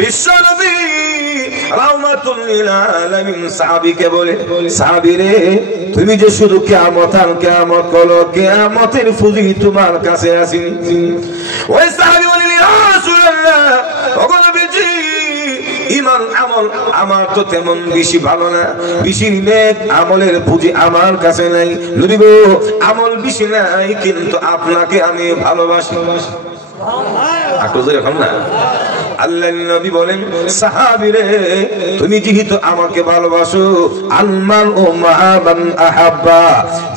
বিশ্ব নবী রাহমাতুল লিল আলামিন সাহাবীকে বলে, সাহাবী রে, তুমি যে শুধু কিয়ামত আর কিয়ামত করো, কিয়ামতের ফুজি তোমার কাছে আসেনি। ওই সাহাবী বলেন, ইয়া রাসূলুল্লাহ, ওগো নবীজি, ঈমান আমল আমার তো তেমন বেশি ভালো না, বেশি নেক আমলের পুঁজি আমার কাছে নাই। নবী গো, আমল বেশি নাই, কিন্তু আপনাকে আমি ভালোবাসি। এখন না আল্লাহর নবী বলেন, সাহাবী রে, তুমি যেহেতু আমাকে ভালোবাসো, আলমান ও মাহাবান আহাব্বা,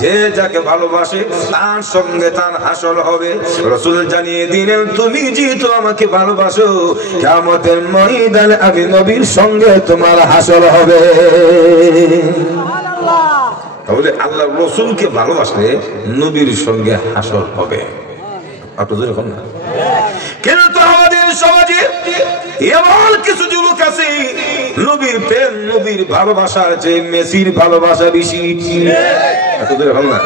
যে যাকে ভালোবাসে তার সঙ্গে তার হাসর হবে। রাসূল জানিয়ে দিলেন, তুমি যেহেতু আমাকে ভালোবাসো, কিয়ামতের ময়দানে আমি নবীর সঙ্গে তোমার হাসর হবে। তাহলে আল্লাহর রাসূলকে ভালোবাসলে নবীর সঙ্গে হাসর হবে। আপনাদের এখন না, কিন্তু আমাদের সমাজে এমন কিছু যুবক আছে, নবীর প্রেম, নবীর ভালোবাসার চেয়ে মেসির ভালোবাসা বেশি। আপনাদের এখন না,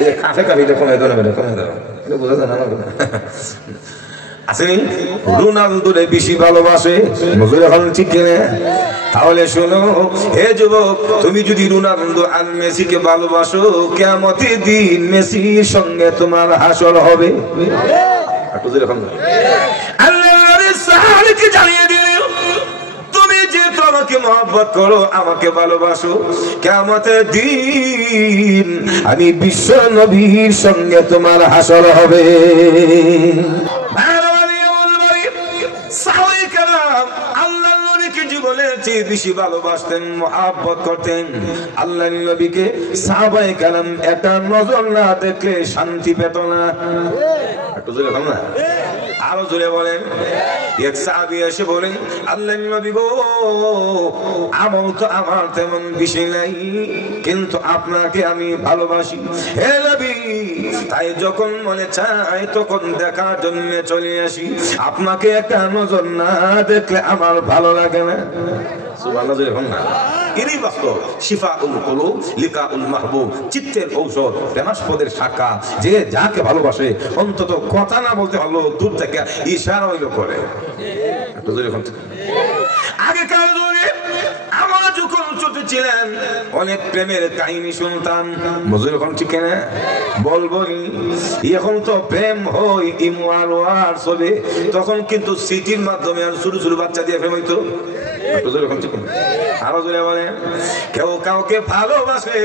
এই কাফে কাফে কমে দেন, কমে দেন, এটা বোঝা যায় না আসেনি? রোনালদোরে বেশি ভালোবাসে, মজুর এখন ঠিক কিনা? তাহলে শোনো হে যুবক, তুমি যদি রোনালদো আর মেসিকে ভালোবাসো, কিয়ামতের দিন মেসির সঙ্গে তোমার হাসর হবে। আল্লাহর সাহাবীকে জানিয়ে দিলেন, তুমি যে আমাকে মহব্বত করো, আমাকে ভালোবাসো, কিয়ামতের দিন আমি বিশ্ব নবীর সঙ্গে তোমার হাসর হবে। বেশি ভালোবাসতেন, মহব্বত করতেন আল্লাহর নবীকে। সাহাবায়ে কেরাম একটা নজর না দেখলে শান্তি পেত না। একটু জোরে বলেন না, আরো জোরে বলেন। এক সাহাবী এসে বলেন, আল্লাহর নবী গো, আমল তো আমার তেমন বেশি নাই, কিন্তু আপনাকে আমি ভালোবাসি। হে নবী, তাই যখন মনে চায় তখন দেখার জন্য চলে আসি, আপনাকে একটা নজর না দেখলে আমার ভালো লাগে না। সুবহানাল্লাহ, যখন না এরই বাস্তব শিফাউল কুলুব লিকাউল মাহবুব, চিত্তের ঔষধ, প্রেমাস্পদের শাখা। যে যাকে ভালোবাসে অন্তত কথা না বলতে হলো, দূর থেকে ইশারা হইলো করে। আগে কার যুগে আমরা যখন ছোট ছিলেন, অনেক প্রেমের কাহিনী শুনতাম, মজুর এখন ঠিক না বলবই। এখন তো প্রেম হয় ইমো আর হোয়াটসঅ্যাপে, তখন কিন্তু সিটির মাধ্যমে আর ছোট ছোট বাচ্চা দিয়ে প্রেম হইতো। আরো জোরে বলে, কেউ কাউকে ভালোবাসে,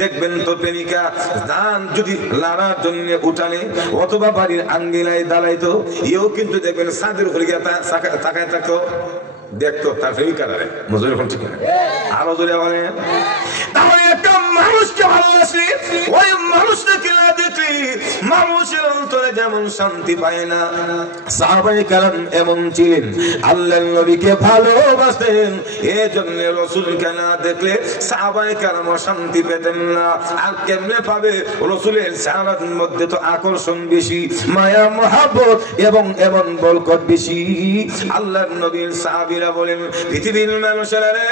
দেখবেন তো প্রেমিকা দান যদি লাড়ার জন্য উঠানে অথবা বাড়ির আঙ্গিনায় দাঁড়াইতো, এও কিন্তু দেখবেন ছাদের উপরে গিয়ে তাকায় থাকতো, দেখতো তার প্রেমিকারে। মজুর এখন ঠিক না, আরো জোরে বলে। তাহলে একটা মানুষকে ভালোবাসি, ওই মানুষটাকে না দেখলি মানুষের অন্তরে যেমন শান্তি পায় না, সাহাবায়ে কেরাম এমন ছিলেন, আল্লাহর নবীকে ভালোবাসতেন, এজন্য রাসূলকে না দেখলে সাহাবায়ে কেরাম শান্তি পেতেন না। আর কেমনে পাবে? রাসূলের চেহারার মধ্যে তো আকর্ষণ বেশি, মায়া মহব্বত এবং এমন বরকত বেশি। আল্লাহর নবীর সাহাবীরা বলেন, পৃথিবীর মানুষেরা রে,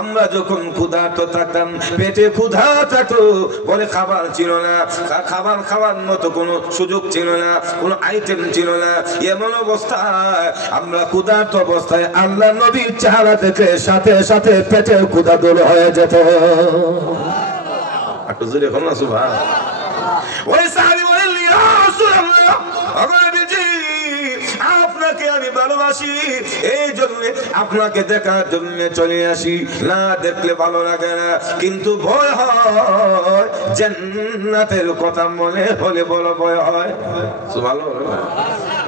আমরা যখন ক্ষুধার্ত থাকতাম, পেটে ক্ষুধা থাকতো, বলে খাবার ছিল না, খাবার খাওয়ার মতো কোনো সুযোগ ছিল না, কোনো আইটেম ছিল না, এমন অবস্থায় আমরা ক্ষুধার্ত অবস্থায় আল্লাহ নবীর চেহারা দেখে সাথে সাথে পেটে ক্ষুধা দূর হয়ে যেত। একটু জোরে বলুন না সুবহানাল্লাহ। ওই সাহাবী বলেন, ইয়া রাসূলুল্লাহ, আপনাকে আমি ভালোবাসি, এই জন্য আপনাকে দেখার জন্য চলে আসি, না দেখলে ভালো লাগে না, কিন্তু ভয় হয়, জান্নাতের কথা মনে হলে বড় ভয় হয়। সুবহানাল্লাহ।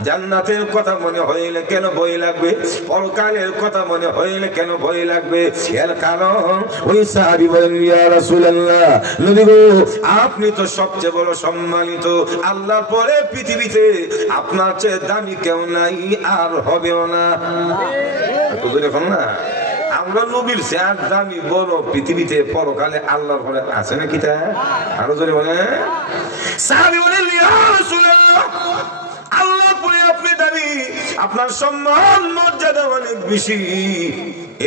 জান্নাতের কথা মনে হইলে কেন ভয় লাগবে? পরকালের কথা মনে হইলে কেন ভয় লাগবে? এর কারণ ওই সাহাবী বলেন, ইয়া রাসূলুল্লাহ, নবী গো, আপনি তো সবচেয়ে বড় সম্মানিত, আল্লাহর পরে পৃথিবীতে আপনার চেয়ে দামি কেউ নাই, আর হবেও না। না, আমরা নবীর চেয়ে দামি বড় পৃথিবীতে পরকালে আল্লাহর পরে আছে নাকি? তা আরো জোরে বলে। সাহাবী বলেন, ইয়া রাসূলুল্লাহ, আল্লাহর পরে আপনি দামি, আপনার সম্মান মর্যাদা অনেক বেশি,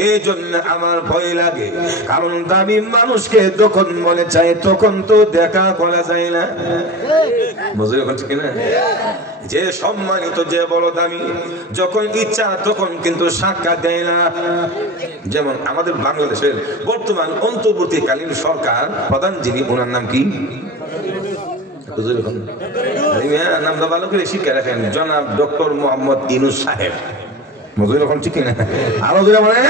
এই জন্য আমার ভয় লাগে, কারণ দামি মানুষকে যখন মনে চায় তখন তো দেখা করা যায় না। বুঝে এখন ঠিক না? যে সম্মানিত, যে বড় দামি, যখন ইচ্ছা তখন কিন্তু সাক্ষাৎ দেয় না। যেমন আমাদের বাংলাদেশের বর্তমান অন্তর্বর্তীকালীন সরকার প্রধান যিনি, ওনার নাম কি? নামটা ভালো করে শিক্ষা রাখেন, জনাব ডক্টর মোহাম্মদ ইউনূস সাহেব। মজুর এখন ঠিক না? আরো জোরে বলেন।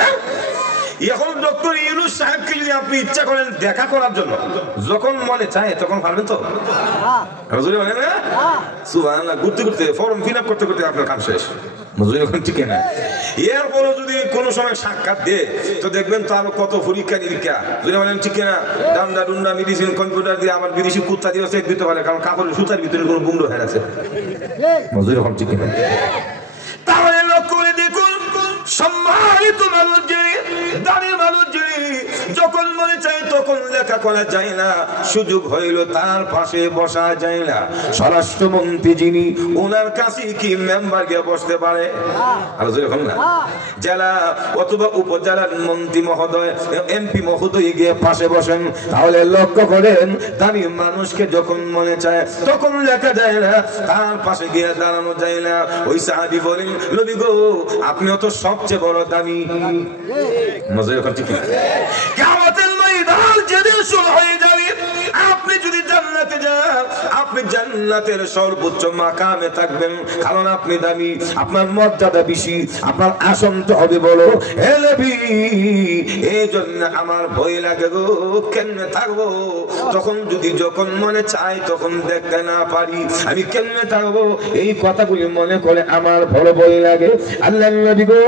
এখন ডক্টর ইউনূস সাহেবকে যদি আপনি ইচ্ছা করেন দেখা করার জন্য, যখন মনে চায় তখন পারবেন তো? মজুরি বলেন না? সুবহানাল্লাহ। ঘুরতে ঘুরতে ফর্ম ফিল আপ করতে করতে আপনার কাম শেষ। মজুরি এখন ঠিক না? এরপরও যদি কোনো সময় সাক্ষাৎ দেয় তো দেখবেন তো আরো কত পরীক্ষা নিরীক্ষা। যদি বলেন ঠিক না, ডান্ডা ডুন্ডা মেডিসিন কম্পিউটার দিয়ে আমার বিদেশি কুত্তা দিয়ে চেক দিতে পারে, কারণ কাপড়ের সুতার ভিতরে কোনো বুন্ড হয়ে আছে। মজুরি এখন ঠিক না? তাহলে লক্ষ্য করে দেখুন, সম্মানিত মানুষ যিনি, দামি মানুষ যিনি, যখন মনে চায় তখন লেখা করা যায় না, সুযোগ হইল তার পাশে বসা যায় না। স্বরাষ্ট্রমন্ত্রী যিনি, ওনার কাছে কি মেম্বার গিয়ে বসতে পারে? জেলা অথবা উপজেলার মন্ত্রী মহোদয়, এমপি মহোদয় গিয়ে পাশে বসেন। তাহলে লক্ষ্য করেন, দামি মানুষকে যখন মনে চায় তখন লেখা যায় না, তার পাশে গিয়ে দাঁড়ানো যায় না। ওই সাহাবী বলেন, নবী গো, আপনিও তো সবচেয়ে বড় দামি। মজা করতে কি? কিয়ামতের ময়দান যেদিন শুরু হয়ে যাবে, আপনি যদি জান্নাতে যান, আপনি জান্নাতের সর্বোচ্চ মাকামে থাকবেন, কারণ আপনি দামি, আপনার মর্যাদা বেশি, আপনার আসন তো হবে বলো। হে নবী, এই জন্য আমার ভয় লাগে গো, কেমনে থাকবো তখন যদি যখন মনে চাই তখন দেখতে না পারি, আমি কেমনে থাকবো? এই কথাগুলি মনে করে আমার বড় ভয় লাগে। আল্লাহর নবী গো,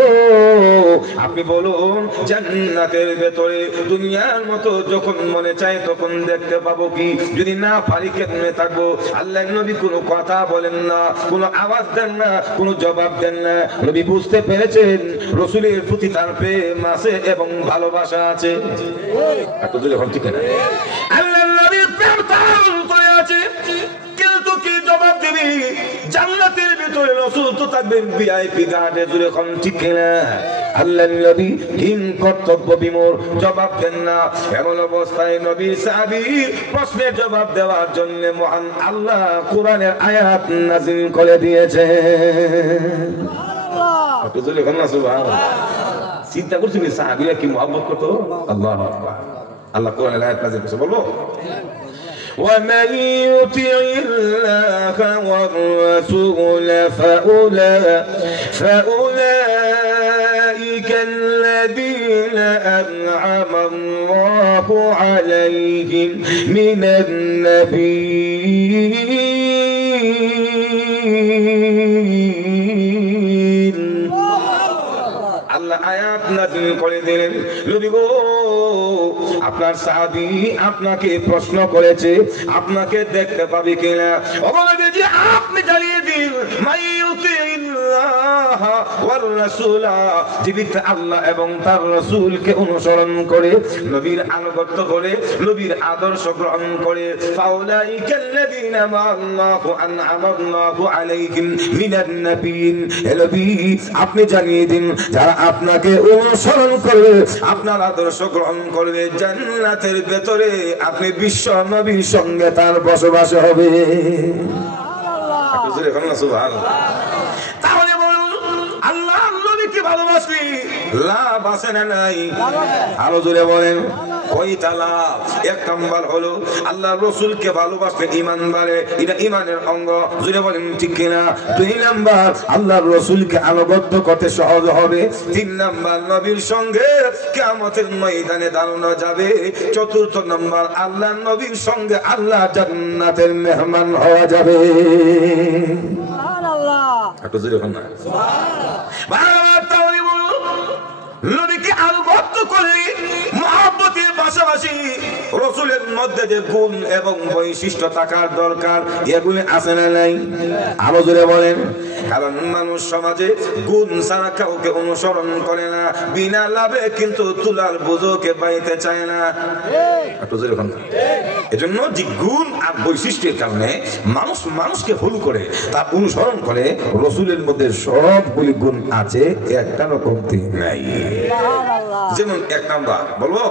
আপনি বলুন, জান্নাতের ভেতরে দুনিয়ার মতো যখন মনে চায় তখন দেখতে পাবো কি? যদি না পারি কেমনে থাকবো? আল্লাহর নবী কোনো কথা বলেন না, কোনো আওয়াজ দেন না, কোনো জবাব দেন না। নবী বুঝতে পেরেছেন রাসূলের প্রতি তার প্রেম আছে এবং ভালোবাসা আছে। এত দূরে হন ঠিক না? আল্লাহর নবীর প্রেম তার অন্তরে আছে, কিন্তু কি জবাব দিবি? জান্নাতের ভিতরে রাসূল তো থাকবেন ভিআইপি গার্ডে, দূরে হন ঠিক না? আল্লাহর নবী কিং কর্তব্য বিমূঢ়, জবাব দেন না। এমন অবস্থায় নবীর সাহাবীর প্রশ্নের জবাব দেওয়ার জন্য মহান আল্লাহ কোরআনের আয়াত নাযিল করে দিয়েছেন। চিন্তা করছেন সাহাবীরা কি মহব্বত করতো? আল্লাহু আকবার। আল্লাহ কোরআনের আয়াত নাযিল করেছে, বলবো, ومن يطع الله والرسول فأولئك الذين أنعم الله عليهم من النبيين। আল্লাহ আয়াত নাযিল করে দিলেন, নবী গো, আপনার সাহাবী আপনাকে প্রশ্ন করেছে, আপনাকে দেখতে পাবে কিনা? আপনি জানিয়ে দিন, জীবিত আল্লাহ এবং তার রাসূলকে অনুসরণ করে, নবীর আনুগত্য করে, নবীর আদর্শ গ্রহণ করে, ফাউলাইকাল্লাযীনা মা'আল্লাহু আন'আমাল্লাহু আলাইহিম মিনান নাবিয়্যিন। হে নবী, আপনি জানিয়ে দিন, যারা আপনাকে অনুসরণ করবে, আপনার আদর্শ গ্রহণ করবে, জান্নাতের ভেতরে আপনি বিশ্ব নবীর সঙ্গে তার বসবাস হবে। সুবহানাল্লাহ। তাহলে বলুন, আল্লাহ নবীকে ভালোবাসলি লাভ আছে না নাই? আরো জোরে বলেন, কয়টা লাভ? এক নাম্বার হলো আল্লাহ রাসূলকে ভালোবাসলে ঈমান বাড়ে, এটা ঈমানের অঙ্গ, জোরে বলেন ঠিক কিনা? দুই নাম্বার, আল্লাহর রাসূলকে আনুগত্য করতে সহজ হবে। তিন নাম্বার, নবীর সঙ্গে কিয়ামতের ময়দানে দাঁড়ানো যাবে। চতুর্থ নাম্বার, আল্লাহর নবীর সঙ্গে আল্লাহ জান্নাতের মেহমান হওয়া যাবে। সুবহানাল্লাহ। একটু জোরে বলুন না, সুবহানাল্লাহ। নবীকে আনুগত্য করে মহব্বতের পাশাপাশি রাসূলের মধ্যে যে গুণ এবং বৈশিষ্ট্য থাকার দরকার, এগুলি আছে না নাই? আরো জোরে বলেন। কারণ মানুষ সমাজে গুণ ছাড়া কাউকে অনুসরণ করে না, বিনা লাভে কিন্তু তুলার বোঝকে পাইতে চায় না। এজন্য যে গুণ আর বৈশিষ্ট্যের কারণে মানুষ মানুষকে ভুল করে, তার অনুসরণ করে। রাসূলের মধ্যে সবগুলি গুণ আছে, একটা কমতি নাই। যেমন এক নাম্বার বলবো,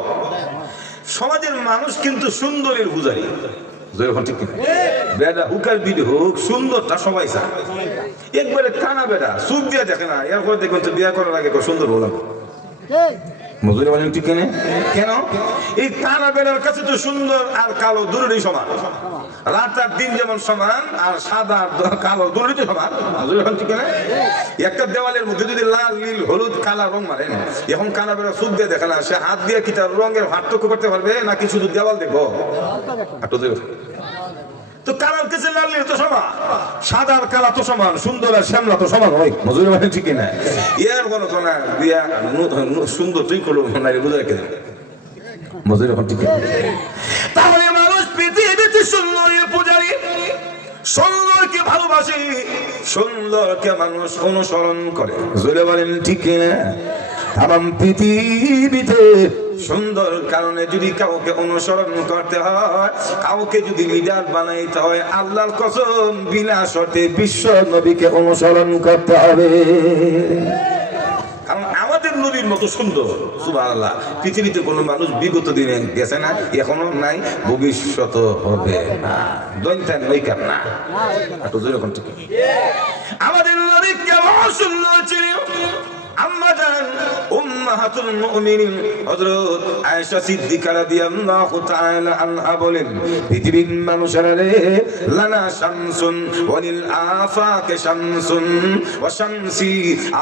সমাজের মানুষ কিন্তু সুন্দরের পূজারী। ঠিক বেড়া হুকার বিড়ি হোক, সুন্দরটা সবাই চায়। একবারে কানা বেড়া সুখ দিয়ে দেখে না, এরপরে দেখবেন তো বিয়ে করার আগে সুন্দর হলাম। মজুরি বলেন ঠিক কিনে? কেন? এই কানা বেড়ার কাছে তো সুন্দর আর কালো দুটোই সমান। রাত আর দিন যেমন সমান, আর সাদা কালো দুটোই তো সমান। মজুরি বলেন ঠিক কিনে? একটা দেওয়ালের মধ্যে যদি লাল নীল হলুদ কালা রং মারেন, এখন কানা বেড়া সুখ দিয়ে দেখে না, সে হাত দিয়ে কি তার রঙের পার্থক্য করতে পারবে নাকি শুধু দেওয়াল দেখবো? তো কালার কাছে লাল নীল তো সমান, সাদা আর কালা তো সমান, সুন্দর আর শ্যামলা তো সমান হয়। মজুরি মানে ঠিক না? এর কোনো কোনা বিয়া সুন্দর তুই করলো না বুঝে রেখে দেবে। মজুরি এখন ঠিক। তাহলে মানুষ পৃথিবীতে সুন্দরের পূজারী, সুন্দরকে ভালোবাসে, সুন্দরকে মানুষ অনুসরণ করে। জোরে বলেন ঠিক না? তাম পৃথিবীতে সুন্দর কারণে যদি কাউকে অনুসরণ করতে হয়, কাউকে যদি লিডার বানাইতে হয়, আল্লাহর কসম বিনা শর্তে বিশ্ব নবীকে অনুসরণ করতে হবে। কারণ আমাদের নবীর মতো সুন্দর সুবহানাল্লাহ পৃথিবীতে কোনো মানুষ বিগত দিনে গেছে না, এখনো নাই, ভবিষ্যৎ হবে না। দৈন্তান নৈকার না। আমাদের নবী কেমন সুন্দর ছিলেন। আম্মা জান উম্মাহাতুল মুমিনিন হযরত আয়েশা সিদ্দিকা রাদিয়াল্লাহু তাআলা আনহা বলেন, পৃথিবীর মানুষেরা রে, লানা শামসুন ওয়ালিল আফাকে শামসুন ওয়া শামসি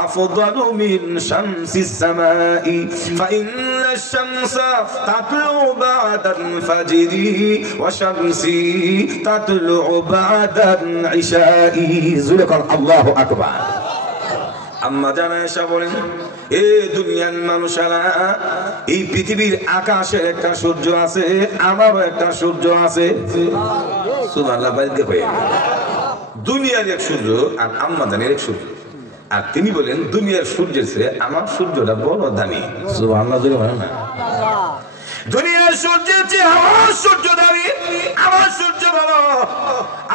আফদালু মিন শামসিস সামাই ফাইন্না শামসা তাতলু বা'দাল ফাজরি ওয়া শামসি তাতলু বা'দাল ইশাই। যুলকাল আল্লাহু আকবার। আম্মা জান আয়েশা বলেন, এ দুনিয়ার মানুষেরা, এই পৃথিবীর আকাশের একটা সূর্য আছে, আমারও একটা সূর্য আছে। সুবহানাল্লাহ। বাইরে হয়ে দুনিয়ার এক সূর্য আর আম্মা জানের এক সূর্য। আর তিনি বলেন, দুনিয়ার সূর্যের চেয়ে আমার সূর্যটা বড় দামি। সুবহানাল্লাহ বলেন না? দুনিয়ার সূর্যের চেয়ে আমার সূর্য দামি, আমার সূর্য বড়।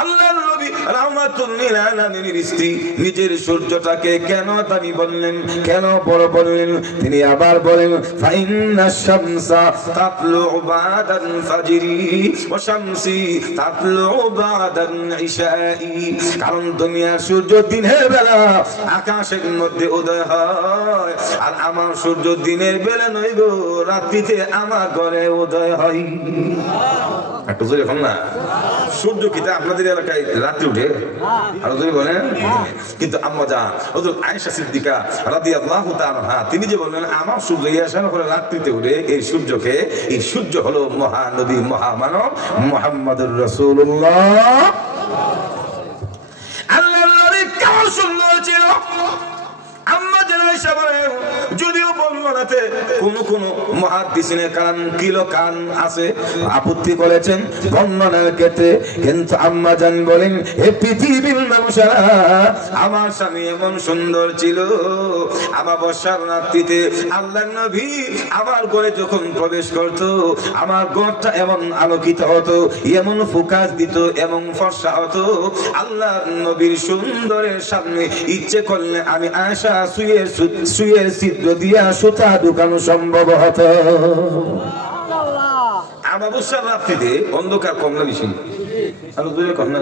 আল্লাহর নবী রাহমাতুল লিল আলামিনের স্ত্রী নিজের সূর্যটাকে কেন দামি বললেন, কেন বড় বললেন? তিনি আবার বলেন, ফাইন্না শামসা তাতলু বা'দাল ফাজরি ওয়া শামসি তাতলু বা'দাল ইশাই। কারণ দুনিয়ার সূর্য দিনের বেলা আকাশের মধ্যে উদয় হয়, আর আমার সূর্য দিনের বেলা নয় গো, রাত্রিতে আমার ঘরে উদয় হয়। একটু জোরে বলেন না? সূর্য কি তা আপনাদের এলাকায় রাত্রি উঠে? আর জোরে বলেন। কিন্তু আম্মা জান হযরত আয়েশা সিদ্দিকা রাদিয়াল্লাহু তাআলা আনহা তিনি যে বললেন, আমার সূর্য ইয়াসার করে রাত্রিতে উঠে, এই সূর্যকে, এই সূর্য হলো মহানবী মহামানব মুহাম্মদুর রাসূলুল্লাহ। আল্লাহর নবী কেমন সুন্দর ছিল। আম্মা জান আয়েশা বলেন, যদিও বর্ণনাতে কোন মুহাদ্দিসিনে কারণ কিলো কান আছে, আপত্তি করেছেন বর্ণনার ক্ষেত্রে, কিন্তু আম্মা জান বলেন, হে পৃথিবীর মানুষেরা, আমার স্বামী এমন সুন্দর ছিল, আমাবস্যার রাত্রিতে আল্লাহর নবী আমার ঘরে যখন প্রবেশ করত, আমার ঘরটা এমন আলোকিত হতো, এমন ফোকাস দিত, এমন ফর্সা হতো, আল্লাহর নবীর সুন্দরের সামনে ইচ্ছে করলে আমি আয়েশা সুয়ের ছিদ্র দিয়া সুতা ঢুকানো সম্ভব হতো। আমাবস্যার রাত্রিতে অন্ধকার কম না বেশি? আরো দূরে কম না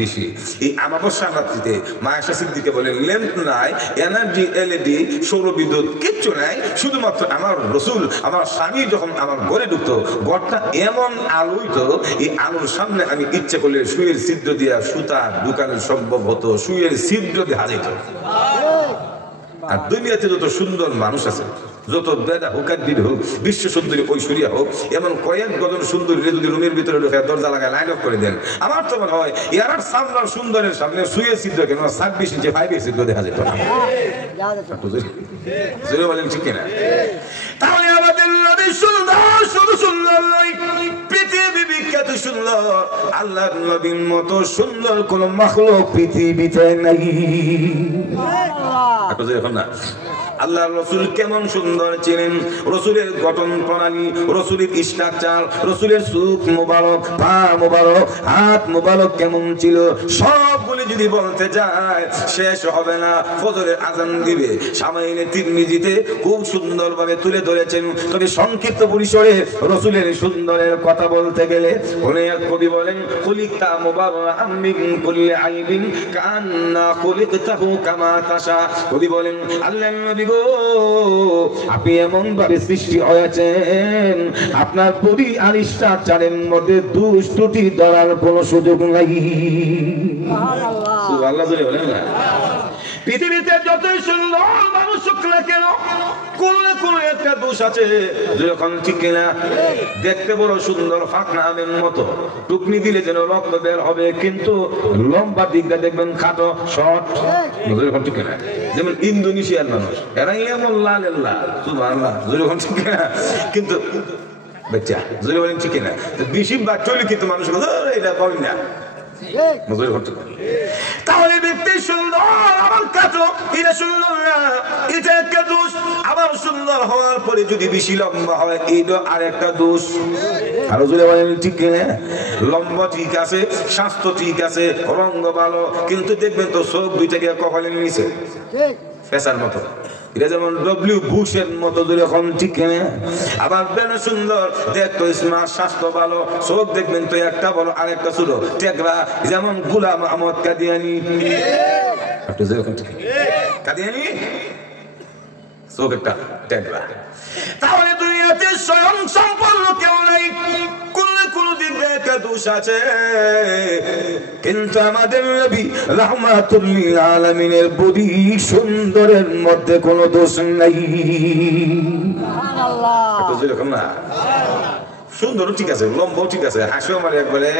বেশি? এই আমাবস্যার রাত্রিতে মা আয়েশা সিদ্দিকা বলেন, ল্যাম্প নাই, এনার্জি এলইডি সৌর বিদ্যুৎ কিচ্ছু নাই, শুধুমাত্র আমার রাসূল আমার স্বামী যখন আমার ঘরে ঢুকতো, ঘরটা এমন আলোইত, এই আলোর সামনে আমি ইচ্ছে করলে সুয়ের ছিদ্র দিয়া সুতা ঢুকানো সম্ভব হতো, সুয়ের ছিদ্র দিয়ে হাজিত। আর দুনিয়াতে যত সুন্দর মানুষ আছে, যত বেদা হোক আর দিদি হোক, বিশ্ব সুন্দরী ঐশ্বরিয়া হোক, এমন কয়েক ডজন সুন্দরী যদি রুমের ভিতরে ঢুকে দরজা লাগায় লাইন অফ করে দেন, আমার তো মনে হয় ইয়ার সামনার সুন্দরের সামনে শুয়ে ছিদ্র কেন 26 ইঞ্চি 5 ইঞ্চি ছিদ্র দেখা যেত না। বলেন ঠিক কিনা? তাহলে আমাদের নবী সুন্দর, শুধু সুন্দর নয়, পৃথিবী বিখ্যাত সুন্দর। আল্লাহর নবীর মতো সুন্দর কোন মাখলুক পৃথিবীতে নাই। এখন না আল্লাহর রাসূল কেমন সুন্দর ছিলেন, রাসূলের গঠন প্রণালী, রাসূলের স্ট্রাকচার, রাসূলের চোখ মোবারক, পা মোবারক, হাত মোবারক কেমন ছিল, সবগুলো বলি যদি বলতে যায় শেষ হবে না। ফজরের আজান দিবে। সামাইনে তিরমিজিতে খুব সুন্দরভাবে তুলে ধরেছেন। তবে সংক্ষিপ্ত পরিসরে রাসূলের সুন্দরের কথা বলতে গেলে এক কবি বলেন, খুলিকতা মুবাররাআম মিন কুল্লি আইবিন কান্না খুলিকতাহু কামা তাশা। কবি বলেন, আল্লাহর নবী গো, আপনি এমন ভাবে সৃষ্টি হয়েছেন, আপনার পুরি আরিশটা চারের মধ্যে দোষ ত্রুটি ধরার কোনো সুযোগ নাই। সুবহানাল্লাহ বলেন না? পৃথিবীতে যতই সুন্দর মানুষ হোক না কেন, কোন না কোন একটা দোষ আছে। যখন ঠিক কিনা, দেখতে বড় সুন্দর ফাঁকনা আমের মতো, টুকনি দিলে যেন রক্ত বের হবে, কিন্তু লম্বা দিকটা দেখবেন খাটো শর্ট। যখন ঠিক কিনা, যেমন ইন্দোনেশিয়ার মানুষ, এরা এমন লাল লাল, সুবহানাল্লাহ যখন ঠিক কিনা, কিন্তু বাচ্চা যদি বলেন ঠিক কিনা, বেশিরভাগ চলে কিন্তু মানুষ এটা বলেন না। তাহলে ব্যক্তি সুন্দর আমার কাটো, এটা সুন্দর না, এটা একটা দোষ। আবার সুন্দর হওয়ার পরে যদি বেশি লম্বা হয়, এইটা আর একটা দোষ। আরো যদি বলেন ঠিক কিনা, লম্বা ঠিক আছে, স্বাস্থ্য ঠিক আছে, রঙ ভালো, কিন্তু দেখবেন তো চোখ দুইটাকে কপালের নিচে পেশার মতো, এটা যেমন ডব্লিউ বুশের মতো যখন ঠিক কিনা। আবার বেন সুন্দর, দেখতো স্মার্ট, স্বাস্থ্য ভালো, চোখ দেখবেন তো একটা বড় আরেকটা ছোট, টেকরা, যেমন গোলাম আহমদ কাদিয়ানি। কাদিয়ানি চোখ একটা টেকরা। তাহলে দুনিয়াতে স্বয়ং সম্পন্ন কেউ নাই, কোন দিক থেকে দোষ আছে। কিন্তু আমাদের নবী রাহমাতুল লিল আলামিনের বডি সুন্দরের মধ্যে কোনো দোষ নাই। সুবহানাল্লাহ। সুন্দর ঠিক আছে, লম্বাও ঠিক আছে, হাসিও মানে একবারে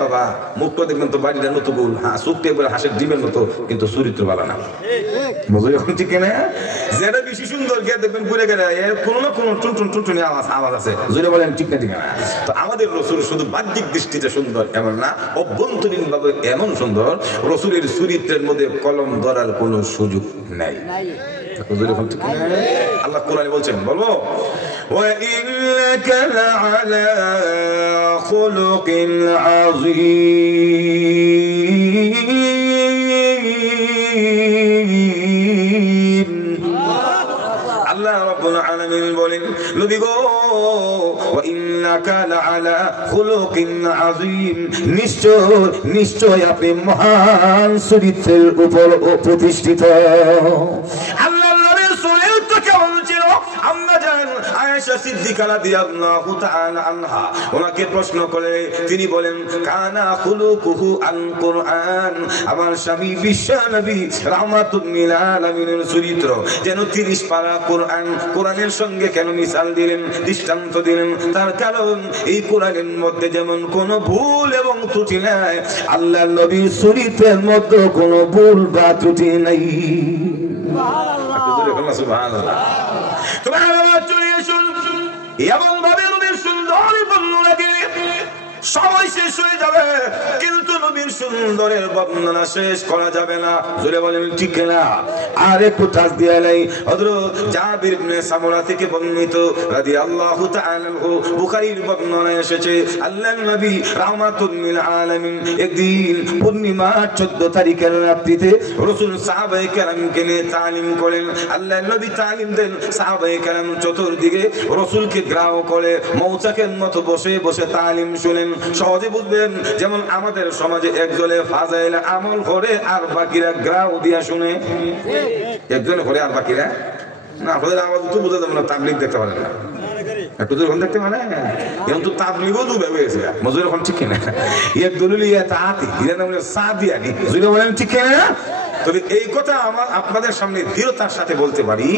বাবা, মুখটা দেখবেন তো বাড়িটা নতুন গোল, চোখটা একবারে হাসির ডিমের মতো, কিন্তু চরিত্র ভালো না। এখন ঠিক না, যেটা বেশি সুন্দর গিয়ে দেখবেন ঘুরে গেলে কোনো না কোনো টুনটুন টুনটুনি আওয়াজ আছে, জোরে বলেন ঠিক না ঠিক না। তো আমাদের রাসূল শুধু বাহ্যিক দৃষ্টিতে সুন্দর এমন না, অভ্যন্তরীণ ভাবে এমন সুন্দর, রাসূলের চরিত্রের মধ্যে কলম ধরার কোনো সুযোগ নাই। আল্লাহ কোরআনে বলছেন, বলবো وَإِنَّكَ لَعَلَى خُلُقٍ عَظِيمٍ। আল্লাহ রাব্বুল আলামিন বলেন, নবী গো, ওয়াইন্নাকা লাআলা খুলুকিন আযীম, নিশ্চয় আপনি মহান চরিত্রের উপর প্রতিষ্ঠিত। আল্লাহ নবীর চরিত্র কেমন ছিল? আমরা জানেন, আয়েশা সিদ্দিকা রাদিয়াল্লাহু তাআলা আনহা ওনাকে প্রশ্ন করে তিনি বলেন, কানা খুলুকুহু আল কুরআন, আমার স্বামী বিশ্ব নবী রাহমাতুল লিল আলামিনের চরিত্র যেন 30 পারা কোরআন। কোরআনের সঙ্গে কেন মিসাল দিলেন, দৃষ্টান্ত দিলেন? তার কারণ এই কোরআনের মধ্যে যেমন কোনো ভুল এবং ত্রুটি নাই, আল্লাহর নবীর চরিত্রের মধ্যে কোনো ভুল বা ত্রুটি নাই। সুবহানাল্লাহ। সুবহানাল্লাহ। এমন ভাবে নবীর সুন্দর বর্ণনা দিলে সবাই শেষ হয়ে যাবে, কিন্তু নবীর সুন্দরের বর্ণনা শেষ করা যাবে না। জোরে বলেন ঠিক না? আর একটু টাচ দিয়া নাই। হযরত জাবির ইবনে সামুরা থেকে বর্ণিত রাদিয়াল্লাহু তাআলা আনহু, বুখারীর বর্ণনায় এসেছে, আল্লাহর নবী রাহমাতুল লিল আলামিন একদিন পূর্ণিমা 14 তারিখের রাত্রিতে রাসূল সাহাবায়ে কেরামকে নিয়ে তালিম করেন। আল্লাহর নবী তালিম দেন, সাহাবায়ে কেরাম চতুর্দিকে রাসূলকে গ্রাহ করে মৌচাকের মতো বসে বসে তালিম শুনেন। সহজে বুঝবেন, যেমন আমাদের সমাজে একজনে ফাজাইল আমল করে আর বাকিরা গ্রাউ দিয়া শুনে। একজনে করে আর বাকিরা না, আপনাদের আওয়াজ তো বুঝা যাবে না, তাবলীগ দেখতে পারেন না, একটু যখন দেখতে মানে এখন তো তাবলীগও ডুবে গেছে। মজুর এখন ঠিক কিনা? এক দলিল তাহাতি এর নাম হলো সাদিয়ানি। যদি বলেন ঠিক কিনা? তবে এই কথা আমার আপনাদের সামনে দৃঢ়তার সাথে বলতে পারি,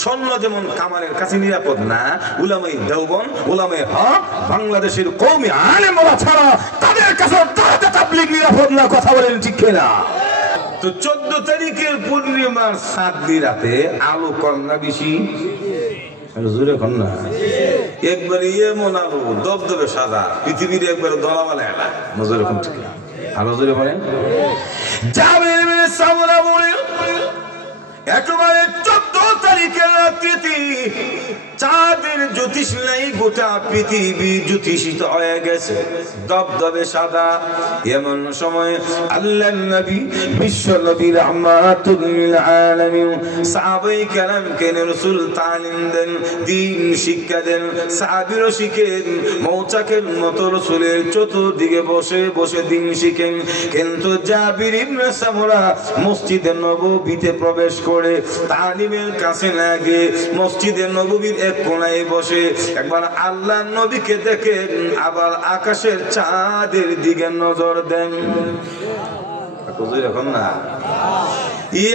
স্বর্ণ যেমন কামানের কাছে নিরাপদ না, উলামায়ে দেওবন্দ, উলামায়ে হক, বাংলাদেশের কওমি আলেমরা ছাড়া তাদের কাছে তাবলীগ নিরাপদ না। কথা বলেন ঠিক কিনা? তো 14 তারিখের পূর্ণিমার 7 রাতে আলো কম না বেশি? জোরে কম না? একবার এমন আলো দবদবে সাদা, পৃথিবীর একবার দলাওয়ালা এলা। নজর এখন ঠিক আলো জোরে বলেন। জাবির ইবনে সামুরা বলেন, একেবারে 14 তারিখের রাত্রিতে চাঁদ চাঁদের জ্যোতিষ নাই, গোটা পৃথিবী জ্যোতিষিত হয়ে গেছে, দবদবে সাদা। এমন সময় আল্লাহর নবী বিশ্ব নবী রাহমাতুল লিল আলামিন সাহাবায়ে কেরামকে রাসূল তালিম দেন, দ্বীন শিক্ষা দেন, সাহাবীরা শিখেন, মৌচাকের মতো রাসূলের চতুর্দিকে বসে বসে দ্বীন শিখেন। কিন্তু জাবির ইবনে সামুরা মসজিদে নববীতে প্রবেশ করে তালিমের কাছে লাগে মসজিদে নববীর এক কোণায় বসে একবার আল্লাহর নবীকে দেখেন, আবার আকাশের চাঁদের দিকে নজর দেন। এখন না,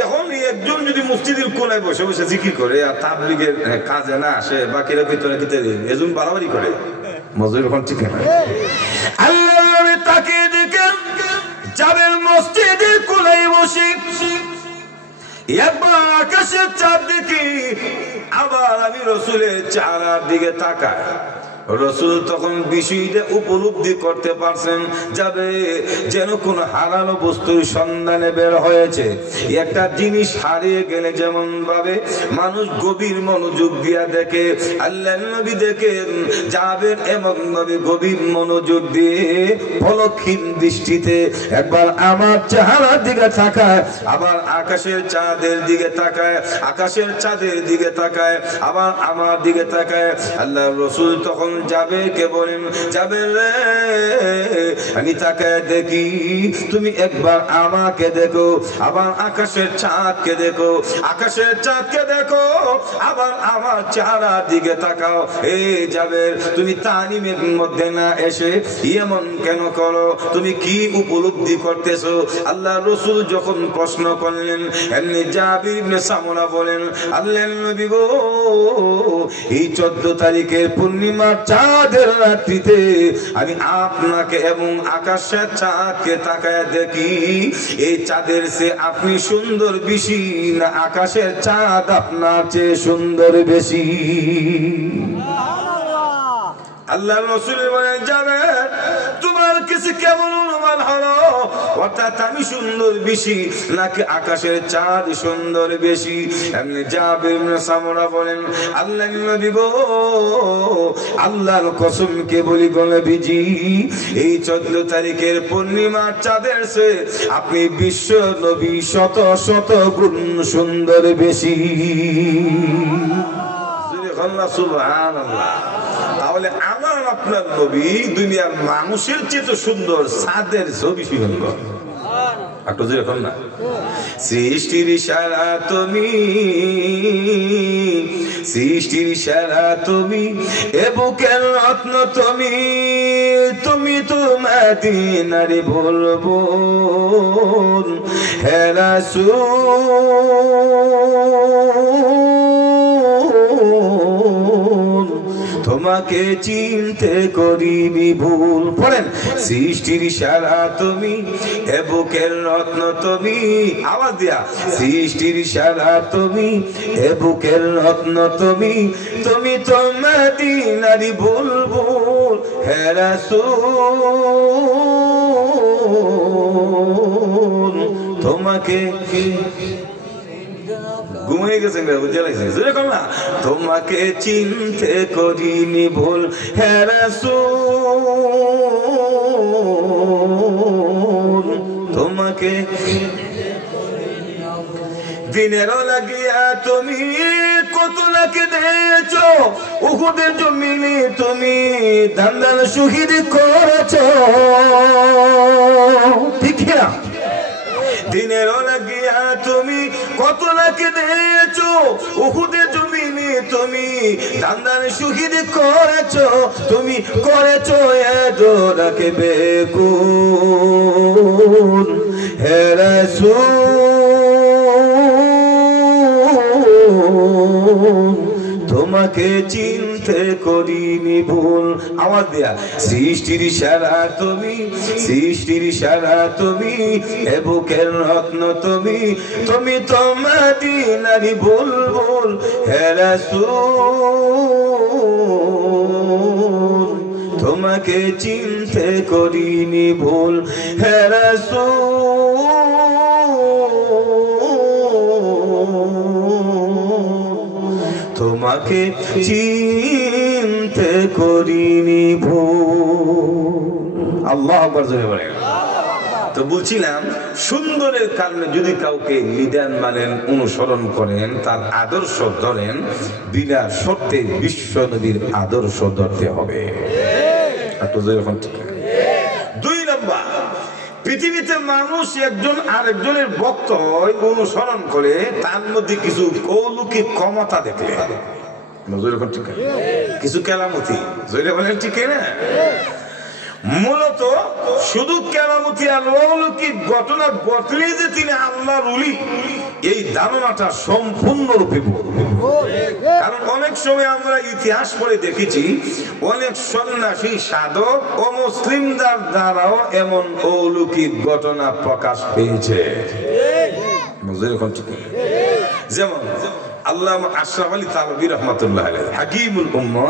এখন একজন যদি মসজিদের কোণায় বসে বসে জিকির করে আর তাবলীগের কাজে না আসে, বাকিরা ভিতরে ভিতরে এজন বাড়াবাড়ি করে, মজুর এখন ঠিক না। আল্লাহর নবী তাকে দেখেন যাবেন মসজিদের কোণায় বসে, একবার আকাশের চাঁদ দেখি, আবার আমি রাসূলের চেহারার দিকে তাকাই। রাসূল তখন বিষয়টা উপলব্ধি করতে পারছেন, যাবে যেন কোন হারানো বস্তুর সন্ধানে বের হয়েছে। একটা জিনিস হারিয়ে গেলে যেমন ভাবে মানুষ গভীর মনোযোগ দিয়া দেখে, আল্লাহর নবী দেখেন যাবেন এমন ভাবে গভীর মনোযোগ দিয়ে পলকহীন দৃষ্টিতে একবার আমার চেহারার দিকে তাকায়, আবার আকাশের চাঁদের দিকে তাকায়, আকাশের চাঁদের দিকে তাকায়, আবার আমার দিকে তাকায়। আল্লাহর রাসূল তখন যাবে কে বলেন, যাবে রে আমি তাকায় দেখি, তুমি একবার আমাকে দেখো, আবার আকাশের চাঁদকে দেখো, আকাশের চাঁদকে দেখো, আবার আমার চেহারার দিকে তাকাও। এই যাবে, তুমি তালিমের মধ্যে না এসে এমন কেন করো? তুমি কি উপলব্ধি করতেছো? আল্লাহ রাসূল যখন প্রশ্ন করলেন, এমনি জাবির ইবনে সামুরা বলেন, আল্লাহর নবী গো, এই 14 তারিখের পূর্ণিমার চাঁদের রাত্রিতে আমি আপনাকে এবং আকাশের চাঁদকে তাকায় দেখি, এই চাঁদের চেয়ে আপনি সুন্দর বেশি না আকাশের চাঁদ আপনার চেয়ে সুন্দর বেশি? আল্লাহ রাসূল বলেন, যাবে তোমার কাছে কেমন অনুমান হলো, অর্থাৎ আমি সুন্দর বেশি নাকি আকাশের চাঁদ সুন্দর বেশি? এমনি জাবির ইবনে সামুরা বলেন, আল্লাহর নবী গো, আল্লাহর কসম কে বলি গো নবীজি, এই 14 তারিখের পূর্ণিমার চাঁদের চেয়ে আপনি বিশ্ব নবী শত শত গুণ সুন্দর বেশি। সুবহানাল্লাহ। তাহলে আমার আপনার নবী দুনিয়ার মানুষের চেয়ে তো সুন্দর, চাঁদের ছবি সুন্দর। একটু জোরে বল না। সৃষ্টির ইশারা তুমি, সৃষ্টির ইশারা তুমি, এ বুকের রত্ন তুমি, তুমি তো মদিনার বলবো হে রাসূল, তোমাকে চিনতে করিনি ভুল। পড়েন, সৃষ্টির ইশারা তুমি, এ বুকের রত্ন তুমি, আওয়াজ দিয়া, সৃষ্টির ইশারা তুমি, এ বুকের রত্ন তুমি, তুমি তো মদিনারি বুলবুল হে রাসূল, তোমাকে ঘুমিয়ে গেছেন বুঝে লাগছে, তোমাকে চিনতে করিনি ভুল হে রাসূল, তোমাকে দিনের লাগিয়া তুমি কত লাখে দিয়েছো, উহুদের জমিনে তুমি দান্দাল শহীদ করেছো, ঠিক না? দিনের লাগিয়া তুমি কত লাখে দিয়েছো, উহুদের জমিনে তুমি দান্দাল শহীদ করেছো, তুমি করেছো এদরাকে বেকুন হে রাসূল, তোমাকে চিনতে করিনি ভুল। আওয়াজ দেয়া, সৃষ্টির ইশারা তুমি, সৃষ্টির ইশারা তুমি, এ বুকের রত্ন তুমি, তুমি তো মদিনারি বুলবুল হে রাসূল, তোমাকে চিনতে করিনি ভুল হে রাসূল, তোমাকে চিনতে করিনি ভুল। আল্লাহু আকবার জোরে বলেন। তো বলছিলাম সুন্দরের কারণে যদি কাউকে লিডার মানেন, অনুসরণ করেন, তার আদর্শ ধরেন, বিনা শর্তে বিশ্ব নবীর আদর্শ ধরতে হবে। দুই নম্বর, পৃথিবীতে মানুষ একজন আরেকজনের বক্তব্য অনুসরণ করে, তার মধ্যে কিছু অলৌকিক ক্ষমতা দেখলে, কিছু কেরামতি জয়রে বলেন, ঠিক না? মূলত শুধু কেরামতি আর অলৌকিক ঘটনা ঘটলে যে তিনি আল্লাহর ওলি, এই ধারণাটা সম্পূর্ণরূপে ভুল। কারণ অনেক সময় আমরা ইতিহাস পড়ে দেখেছি অনেক সন্ন্যাসী সাধক ও মুসলিমদের দ্বারাও এমন অলৌকিক ঘটনা প্রকাশ পেয়েছে। যেমন আল্লামা আশরাফ আলী থানভী রাহমাতুল্লাহ আলাইহি, হাকিমুল উম্মাহ,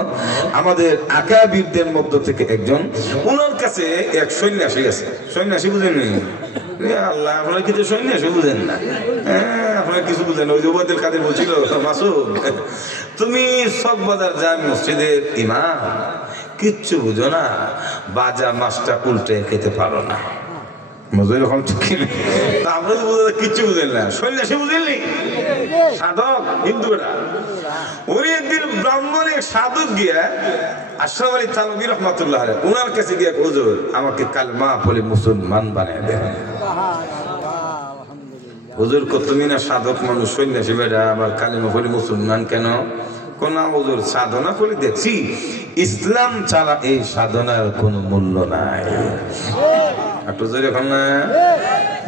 আমাদের আকাবিরদের মধ্য থেকে একজন। ওনার কাছে এক সন্ন্যাসী আছে। সন্ন্যাসী বুঝেন আল্লাহ, আপনারা কিছু সন্ন্যাসী বুঝেন না, আপনারা কিছু বুঝেন। ওই যে ওবায়দুল কাদের বলছিল, মাসুদ তুমি চকবাজার জামে মসজিদের ইমাম, কিচ্ছু বুঝো না, বাজা মাছটা উল্টে খেতে পারো না। আমরা তো কিচ্ছু বুঝেন না, সন্ন্যাসী বুঝেননি, সাধক হিন্দুরা। উনি একদিন ব্রাহ্মণের সাধক গিয়া আশরাফ আলী থানভী রাহমাতুল্লাহ আলাইহি ওনার কাছে গিয়া, হুজুর আমাকে কালমা পড়ে মুসলমান বানায় দেন। হুজুর তুমি না সাধক মানুষ, সন্ন্যাসী বেটা, আমার কালিমা পড়ে মুসলমান কেন? কোন হুজুর সাধনা করে দেখছি, ইসলাম ছাড়া এই সাধনার কোনো মূল্য নাই।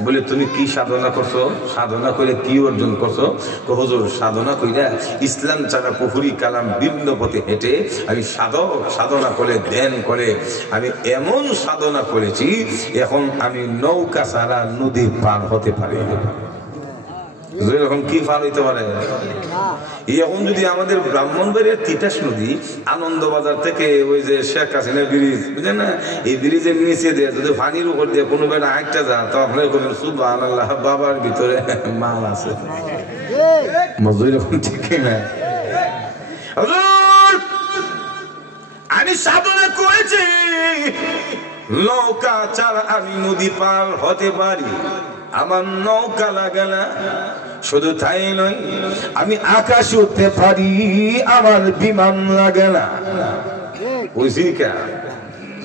বলে তুমি কি সাধনা করছো? সাধনা করে কি অর্জন করছো? হুজুর সাধনা কইরা ইসলাম ছাড়া পুকুরি কালাম ভিন্ন পথে হেঁটে আমি সাধনা করে ধ্যান করে আমি এমন সাধনা করেছি, এখন আমি নৌকা ছাড়া নদী পার হতে পারি। এখন কি পার হইতে পারে? এখন যদি আমাদের ব্রাহ্মণবাড়িয়ার তিতাস নদী আনন্দবাজার থেকে ওই যে শেখ হাসিনা ব্রিজ, বুঝলেন না, এই ব্রিজের নিচে দিয়ে যদি পানির উপর দিয়ে কোনো বেলা হাঁটতে যান, তো আপনার সুবহানাল্লাহ, বাবার ভিতরে মাল আছে। মজুর এখন ঠিক না? আমি সাধনা করেছি, নৌকা ছাড়া আমি নদী পার হতে পারি, আমার নৌকা লাগে না। শুধু তাই নয়, আমি আকাশ উঠতে পারি, আমার বিমান লাগে না।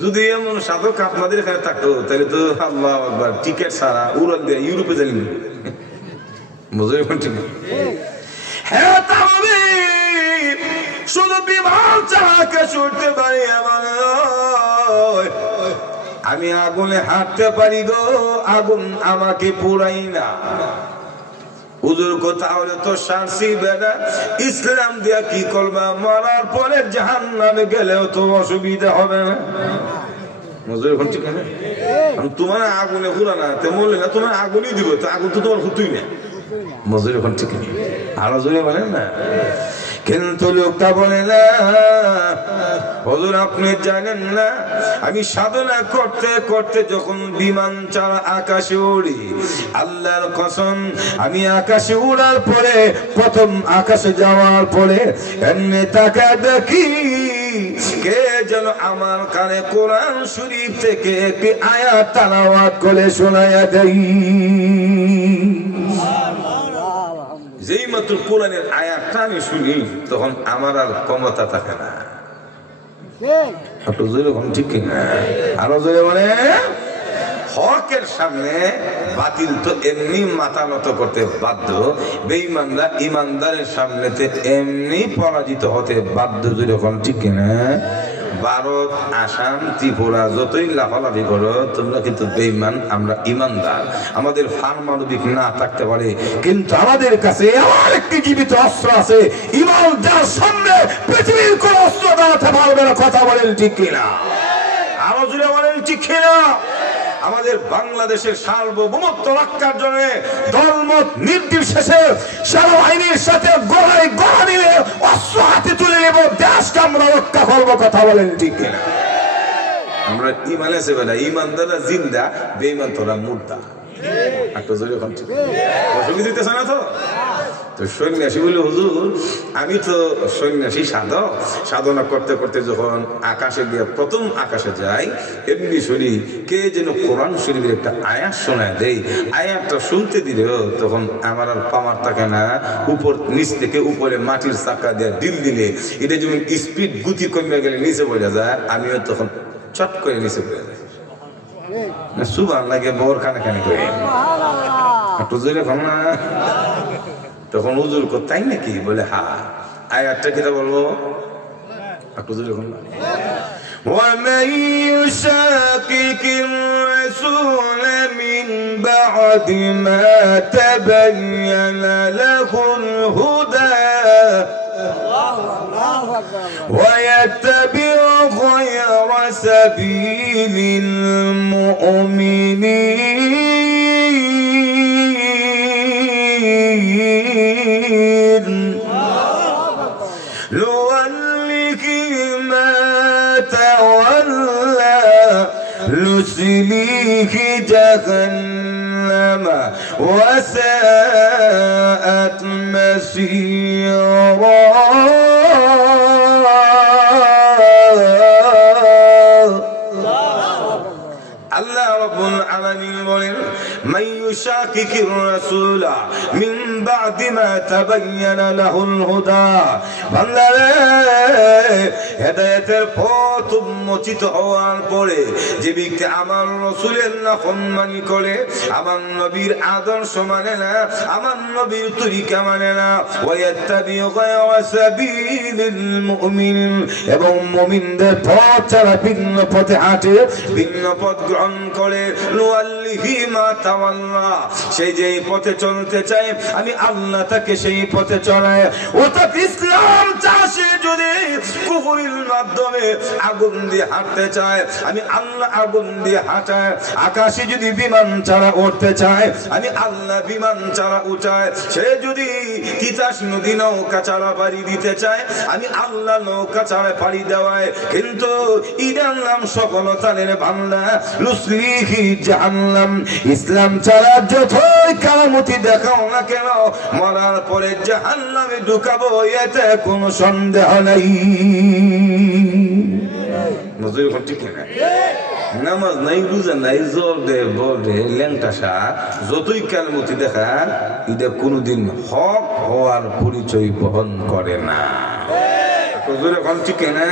যদি এমন সাধক আপনাদের এখানে থাকতো, তাহলে তো আল্লাহু আকবার, টিকিট ছাড়া উড়াল দিয়ে ইউরোপে যাবেন। হ্যাঁ, তাহলে শুধু বিমান ছাড়া আকাশ উঠতে পারি, আমি আগুনে হাঁটতে পারি গো, আগুন আমাকে পুরাই না। হুজুর কথা হলে তো শান্তি বেড়া, ইসলাম দিয়া কি করবা? মরার পরে জাহান্নামে গেলেও তো অসুবিধা হবে না। তোমার আগুনে পুরা না, বললে না তোমার আগুনই দিব, তো আগুন তো তোমার হুতুই না। মজুর এখন ঠিক আরো জোরে বলেন না। কিন্তু লোকটা বলে না, হুজুর আপনি জানেন না, আমি সাধনা করতে করতে যখন বিমান ছাড়া আকাশে উড়ি, আল্লাহর কসম, আমি আকাশে উড়ার পরে, প্রথম আকাশে যাওয়ার পরে এমনি তাকায় দেখি কে যেন আমার কানে কোরআন শরীফ থেকে একটি আয়াত তেলাওয়াত করে শোনায়া দেয়। যেই মাত্র কোরআনের আয়াতটা আমি শুনি, তখন আমার আর ক্ষমতা থাকে না। ঠিক না? আরো জোরে বলে, হকের সামনে বাতিল তো এমনি মাথা নত করতে বাধ্য, বেঈমানরা ইমানদারের সামনেতে এমনি পরাজিত হতে বাধ্য। যখন ঠিক না? ভারত, আসাম, ত্রিপুরা যতই লাফালাফি করো, তোমরা কিন্তু বেঈমান, আমরা ইমানদার। আমাদের পারমাণবিক না থাকতে পারে, কিন্তু আমাদের কাছে এমন একটি জীবিত অস্ত্র আছে, ইমান যার সামনে পৃথিবীর কোন অস্ত্র দাঁড়াতে পারবে না। কথা বলেন ঠিক কিনা? আরো জুড়ে বলেন ঠিক কিনা? আমাদের বাংলাদেশের সার্বভৌমত্ব রক্ষার জন্য দলমত নির্বিশেষে সেনাবাহিনীর সাথে গলায় গলা মিলে অস্ত্র হাতে তুলে নেব, দেশকে আমরা রক্ষা করবো। কথা বলেন ঠিক কিনা? আমরা ইমান আছে বেলা, ইমানদাররা জিন্দা, বেঈমান তোরা মুর্দা। একটা জোরে এখন ঠিক অসুবিধা দিতেছে না তো? তো সন্ন্যাসী বলে হুজুর আমি তো সন্ন্যাসী সাধক, সাধনা করতে করতে যখন আকাশে গিয়ে প্রথম আকাশে যাই এমনি শুনি কে যেন কোরআন শরীফের একটা আয়াত শোনায় দেয়, আয়াতটা শুনতে দিল তখন আমার আর পামার থাকে না, উপর নিচ থেকে উপরে মাটির চাকা দিয়ে দিল দিলে এটা যেমন স্পিড গতি কমে গেলে নিচে পড়ে যায়, আমিও তখন চট করে নিচে পড়ে যাই। সুবান লাগে বোর খানে খানে করে একটু জোরে কম না। তখন হুজুর তাই নাকি বলে হ্যাঁ, আয়াতটা কিটা বলবো একটু জোরে কম না। ومن يشاقق الرسول من بعد ما تبين له الهدى ويتبع غير سبيل المؤمنين نوله ما تولى نصليه جهنم وساءت مسيرا আল্লাহ রাব্বুল আলামিন বলেন মান ইউশাকিকির রাসূলা মিন বাদি মা তাবায়্যানা লাহুল হুদা, বান্দারে হেদায়েতের পথ উন্মোচিত হওয়ার পরে যে ব্যক্তি আমার রাসূলের নাফরমানি করে, আমার নবীর আদর্শ মানে না, আমার নবীর তরিকা মানে না, ওয়ায়াত্তাবি গায়রা সাবিলিল মুমিনিন, এবং মুমিনদের পথ ছাড়া ভিন্ন পথে হাঁটে, ভিন্ন পথ গ্রহণ করে, নুআল্লিহি মা তাওয়াল্লা, সেই যেই পথে চলতে চায় আমি আল্লাহ তাকে সেই পথে চড়াই। ও তাকে ইসলাম চাষে যদি কুফরির মাধ্যমে আগুন দিয়ে হাঁটতে চায় আমি আল্লাহ আগুন দিয়ে হাঁটায়, আকাশে যদি বিমান ছাড়া উঠতে চায় আমি আল্লাহ বিমান ছাড়া উঠায়, সে যদি তিতাস নদী নৌকা ছাড়া পাড়ি দিতে চায় আমি আল্লাহ নৌকা ছাড়া পাড়ি দেওয়ায়। কিন্তু ইরান নাম সফলতার বান্দা লুসলিহি জাহান্নাম, ইসলাম ছাড়া যতই কারামতি দেখাও না কেন মরার পরে জাহান্নামে ঢুকাবো, এতে কোনো সন্দেহ নাই। নজর ঠিক না? নামাজ নাই, বুঝা নাই, জোর দে বলে ল্যাংটাসা যতই কারামতি দেখা এটা কোনোদিন হক হওয়ার পরিচয় বহন করে না। ঠিক না?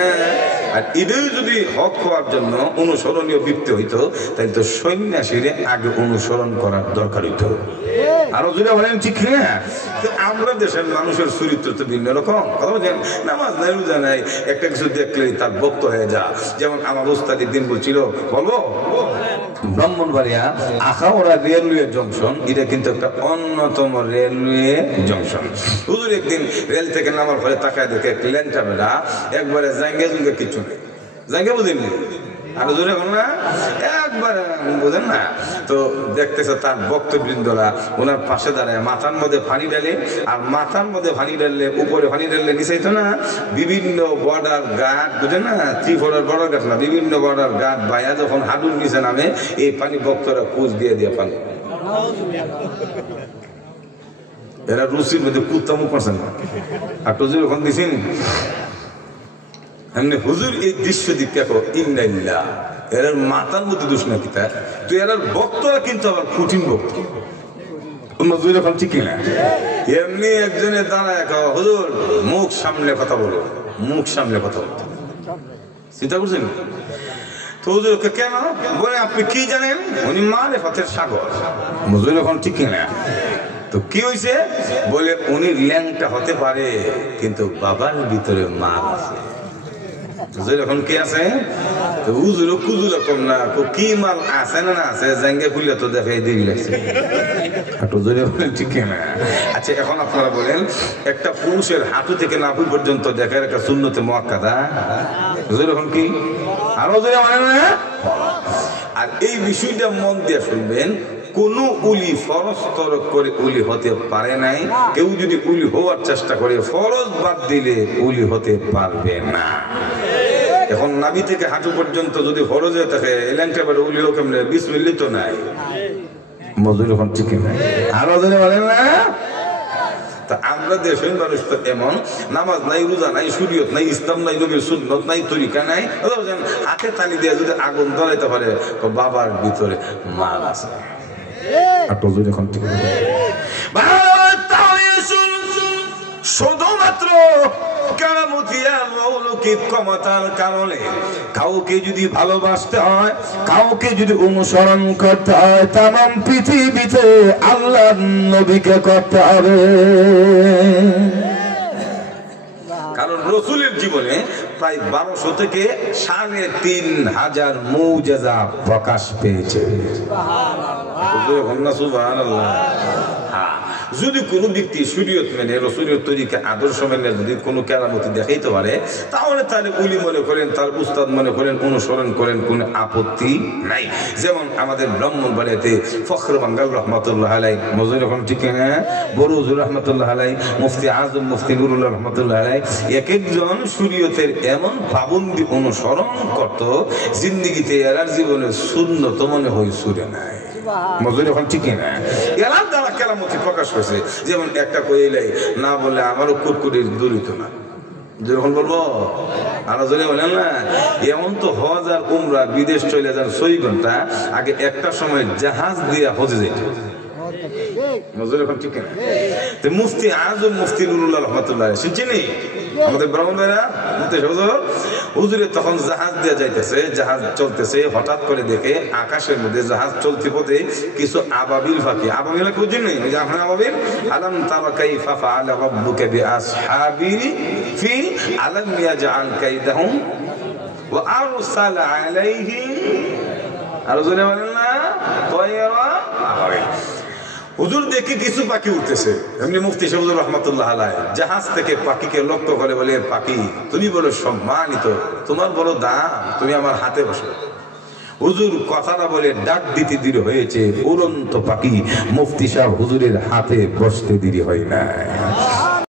আর ঈদের যদি হক হওয়ার জন্য অনুসরণীয় ব্যক্তি হইতো তাহলে তো সন্ন্যাসীরে আগে অনুসরণ করার দরকার হইতো। আরো যদি বলেন ঠিক না? আমরা দেশের মানুষের চরিত্র তো ভিন্ন রকম, কথা বলছেন, নামাজ নাই, রোজা নাই, একটা কিছু দেখলেই তার ভক্ত হয়ে যা। যেমন আমার ওস্তাদের দিন বলছিল, বলবো ব্রাহ্মণবাড়িয়া আখাউড়া রেলওয়ে জংশন, এটা কিন্তু একটা অন্যতম রেলওয়ে জংশন। হুজুর একদিন রেল থেকে নামার পরে তাকায় দেখে ল্যাংটা বেড়া একবারে জাঙ্গে জুঙ্গে কিছু নেই, জাঙ্গে বুঝেননি আরো জোরে না একবার বোঝেন না তো, দেখতেছে তার বক্তবৃন্দরা ওনার পাশে দাঁড়ায় মাথার মধ্যে পানি ঢালে, আর মাথার মধ্যে পানি ঢাললে উপরে পানি ঢাললে নিচে তো না বিভিন্ন বর্ডার গার্ড, বুঝেন না, ত্রিফোরার বর্ডার গাছ না, বিভিন্ন বর্ডার গার্ড বাইয়া যখন হাঁটুর নিচে নামে এই পানি বক্তরা কোচ দিয়ে দিয়ে পানি, এরা রুচির মধ্যে কুত্তামুখ করছেন না। আর তো যখন দিছেন এমনি হুজুর এই দৃশ্য দিক দেখো, ইন্নালিল্লাহ, এর মাথার মধ্যে দোষ নাকি তার, তো এর বক্তরা কিন্তু আবার কঠিন বক্ত। এখন ঠিক না? এমনি একজনের দাঁড়ায় হুজুর মুখ সামনে কথা বলো, মুখ সামনে কথা বলতো, চিন্তা করছেন? তো হুজুরকে কেন বলে আপনি কি জানেন? উনি মারেফাতের সাগর। হুজুর এখন ঠিক না? তো কি হয়েছে বলে উনি ল্যাংটা হতে পারে কিন্তু বাবার ভিতরে মা আছে। এখন কি আছে? হুজুরও কুজুর কম না, কি মাল আছে না না আছে, জাঙ্গে খুলে তো দেখাই দেরি লাগছে। ঠিক না? আচ্ছা এখন আপনারা বলেন, একটা পুরুষের হাঁটু থেকে নাভি পর্যন্ত দেখার একটা সুন্নতে মুআক্কাদা, হুজুর এখন কি আরো জোরে মানে না? আর এই বিষয়টা মন দিয়ে শুনবেন, কোন উলি ফরজ তরক করে উলি হতে পারে নাই, কেউ যদি উলি হওয়ার চেষ্টা করে ফরজ বাদ দিলে উলি হতে পারবে না। এখন নাভি থেকে হাঁটু পর্যন্ত যদি ফরজ হয়ে থাকে এলাকা উলি হোক, বিসমিল্লাহ তো নাই, মজুর এখন ঠিক না আরো জনে বলেন না। তা আমরা দেশের মানুষ তো এমন, নামাজ নাই, রোজা নাই, শরীয়ত নাই, ইসলাম নাই, নবীর সুন্নত নাই, তরিকা নাই, হাতে তালি দিয়ে যদি আগুন ধরাইতে পারে বাবার ভিতরে মাল আছে। এখন ঠিক শুধুমাত্র কারামতিয়ার অলৌকিক ক্ষমতার কারণে কাউকে যদি ভালোবাসতে হয়, কাউকে যদি অনুসরণ করতে হয়, তামাম পৃথিবীতে আল্লাহর নবীকে করতে হবে। কারণ রসুলের জীবনে প্রায় 1200 থেকে 3500 মুজিজা প্রকাশ পেয়েছে। সুবহানাল্লাহ। যদি কোনো ব্যক্তি শরীয়ত মেনে রসুলের তরিকা আদর্শ মেনে যদি কোনো কেরামতি দেখাইতে পারে, তাহলে উনি মনে করেন, তার উস্তাদ মনে করেন, অনুসরণ করেন, কোনো আপত্তি নাই। যেমন আমাদের ব্রাহ্মণবাড়িয়াতে ফখর বাঙ্গাল রহমতুল্লাহ আলাই, মজুর এখন ঠিক না, বড় হুজুর রহমতুল্লাহ আলাই, মুফতি আজম মুফতি নুরুল্লাহ রহমতুল্লাহ আলাই, এক একজন শরীয়তের এমন পাবন্দি অনুসরণ করত, জিন্দিগিতে এরার জীবনে সুন্নত মনে হয় সুরে নাই। মজুর এখন ঠিক না, এলার দ্বারা কেরামতি প্রকাশ হয়েছে। যেমন একটা কইলাই না বললে আমারও কুটকুটি দলিত না, যখন বলবো আরো জনে বলেন না। এমন তো হজ আর উমরা বিদেশ চলে যান 6 ঘন্টা আগে, একটা সময় জাহাজ দিয়ে হজে যেত। মজুর এখন ঠিক না। মুফতি আজম মুফতি নুরুল্লাহ রহমতুল্লাহ শুনছিনি আমাদের ব্রাহ্মণেরা হুজুরে তখন জাহাজ দিয়ে যাইতেছে, জাহাজ চলতেছে, হঠাৎ করে দেখে আকাশের মধ্যে জাহাজ চলতে পথে কিছু আবাবিল পাখি, আবাবিল বুঝেন ওই যে আপনার আবাবিল, আলাম তারা কাইফা ফাআলা রাব্বুকা বিআসহাবিল ফিল আলাম ইয়াজআল কাইদাহুম ওয়া আরসালা আলাইহিম, আর জোরে বলেন না, তায়রা আবাবিল। হুজুর দেখে কিছু পাখি উঠতেছে, এমনি মুফতি শাহুজুর রহমতুল্লাহ আলাই জাহাজ থেকে পাখিকে লক্ষ্য করে বলে, পাখি তুমি বলো সম্মানিত, তোমার বড় দাম, তুমি আমার হাতে বসো। হুজুর কথাটা বলে ডাক দিতে দেরি হয়েছে, উড়ন্ত পাখি মুফতি সাহেব হুজুরের হাতে বসতে দেরি হয় না।